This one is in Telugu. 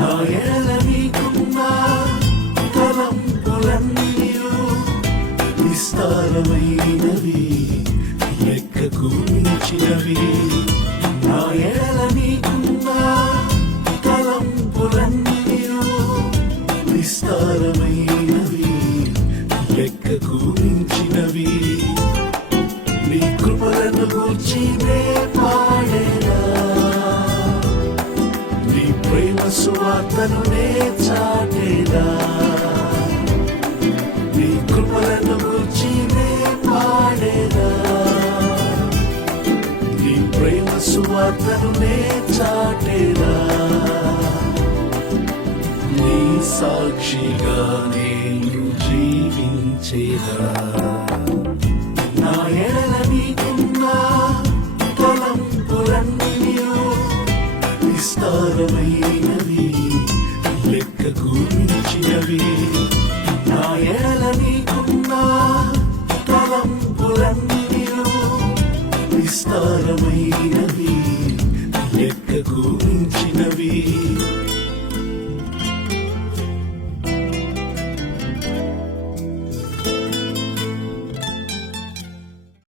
నా ఎడల నీకున్న తలంపులన్నీయు విస్తారమైనవి, లెక్కకు మించినవి. నా ఎడల నీకున్న తలంపులన్నీయు విస్తారమైనవి, లెక్కకు మించినవి. నీ కృపలను గూర్చి నే పాడేదా, నీ ప్రేమ సువార్తను నే చాటేదా. నీ కృపలను గూర్చి నే పాడేదా, నీ ప్రేమ సువార్తను నే చాటేదా. నీ సాక్షిగా నేను జీవించేదా. నా ఎడల నీకున్న తలంపులన్నీయు విస్తారమైన